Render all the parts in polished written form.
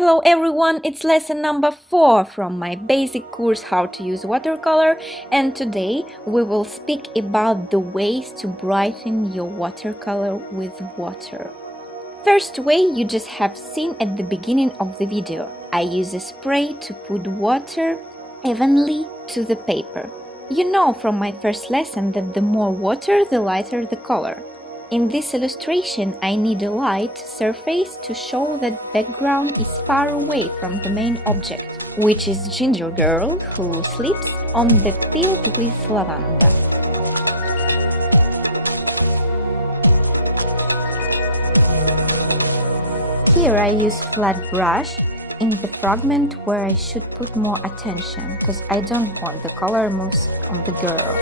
Hello everyone, it's lesson number 4 from my basic course How to Use Watercolor, and today we will speak about the ways to brighten your watercolor with water. First way you just have seen at the beginning of the video. I use a spray to put water evenly to the paper. You know from my first lesson that the more water, the lighter the color. In this illustration, I need a light surface to show that background is far away from the main object, which is ginger girl who sleeps on the field with lavender. Here I use flat brush in the fragment where I should put more attention, because I don't want the color moves on the girl.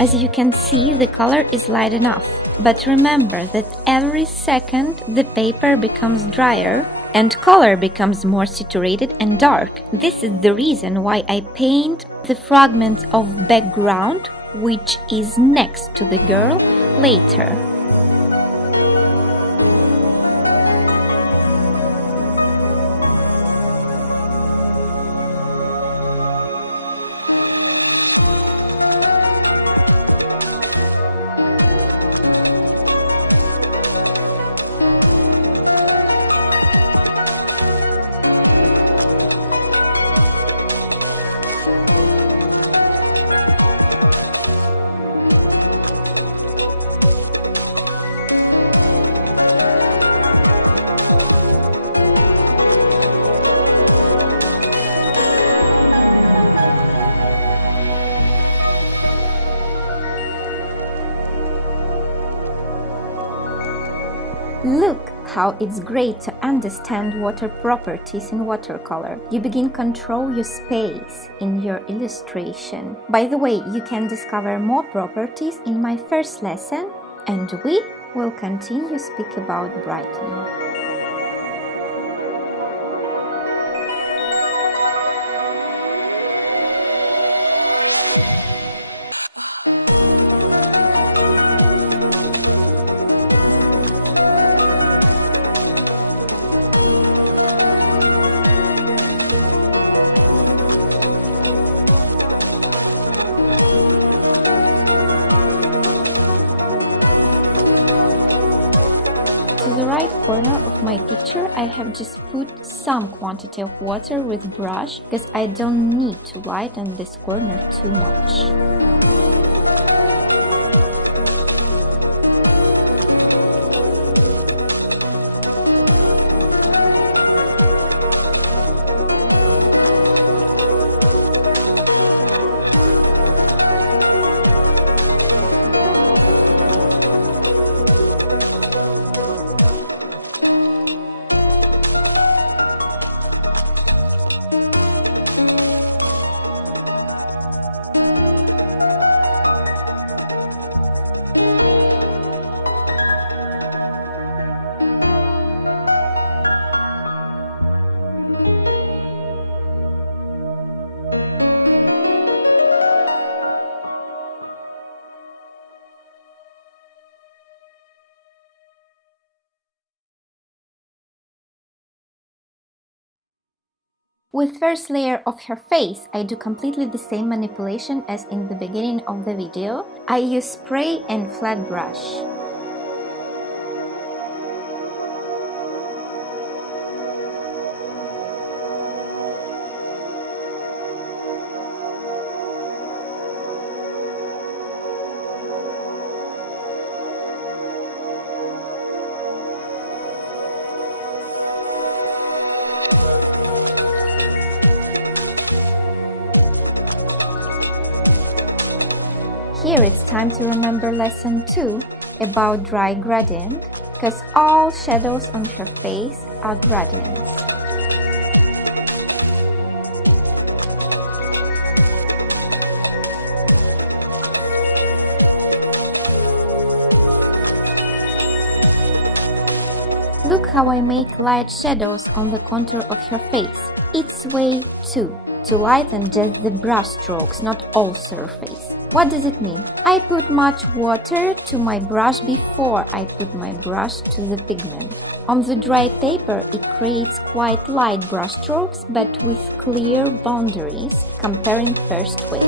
As you can see, the color is light enough, but remember that every second the paper becomes drier and color becomes more saturated and dark. This is the reason why I paint the fragment of background which is next to the girl later. Look how it's great to understand water properties in watercolor. You begin control your space in your illustration. By the way, you can discover more properties in my first lesson, and we will continue speak about brightening. To the right corner of my picture, I have just put some quantity of water with brush because I don't need to lighten this corner too much. With first layer of her face, I do completely the same manipulation as in the beginning of the video. I use spray and flat brush. Here it's time to remember lesson 2 about dry gradient, because all shadows on her face are gradients. how I make light shadows on the contour of her face. It's way 2. To lighten just the brush strokes, not all surface. What does it mean? I put much water to my brush before I put my brush to the pigment. On the dry paper, it creates quite light brush strokes, but with clear boundaries, comparing first way.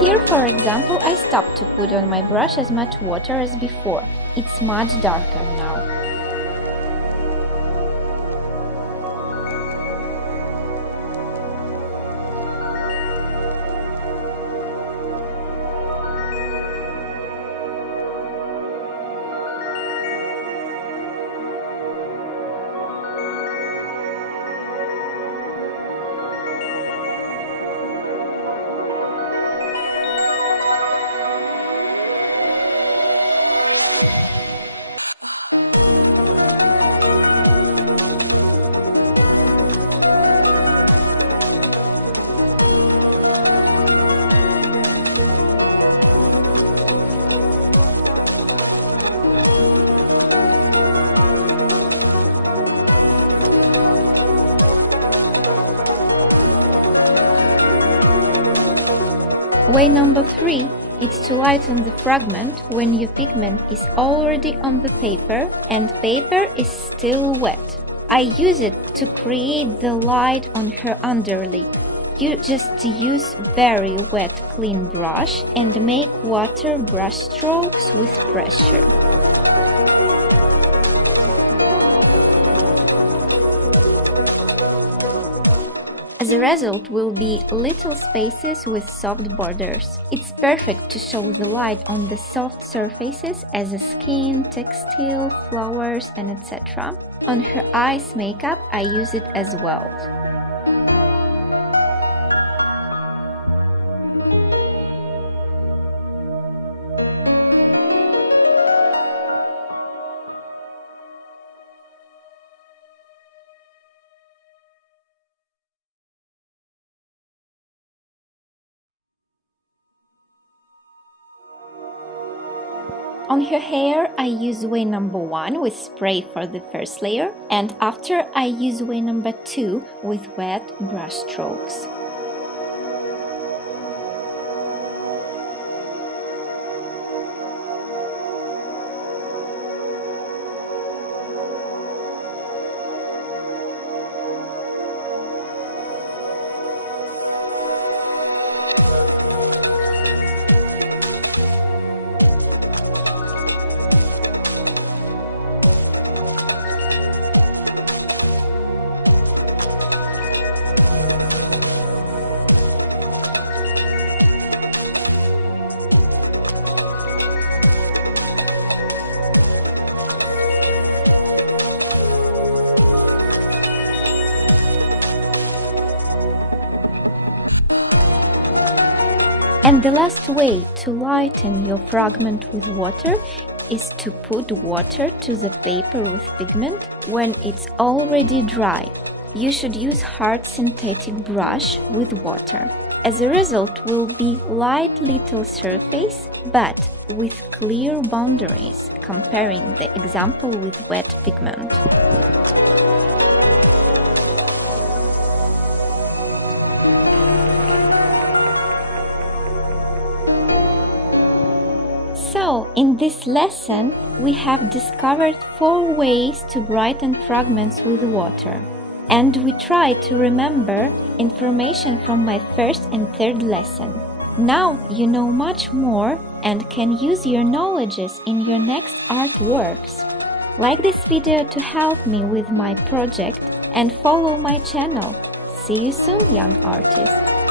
Here, for example, I stopped to put on my brush as much water as before. It's much darker now. Way number 3 is to lighten the fragment when your pigment is already on the paper and paper is still wet. I use it to create the light on her underlip. You just use very wet clean brush and make water brush strokes with pressure. As a result will be little spaces with soft borders. It's perfect to show the light on the soft surfaces as a skin, textile, flowers, and etc. On her eyes makeup I use it as well. On her hair, I use way number 1 with spray for the first layer, and after I use way number 2 with wet brush strokes. And the last way to lighten your fragment with water is to put water to the paper with pigment when it's already dry. You should use hard synthetic brush with water. As a result will be light little surface but with clear boundaries, comparing the example with wet pigment. So, in this lesson, we have discovered 4 ways to brighten fragments with water. And we try to remember information from my first and third lesson. Now you know much more and can use your knowledges in your next artworks. Like this video to help me with my project and follow my channel. See you soon, young artist!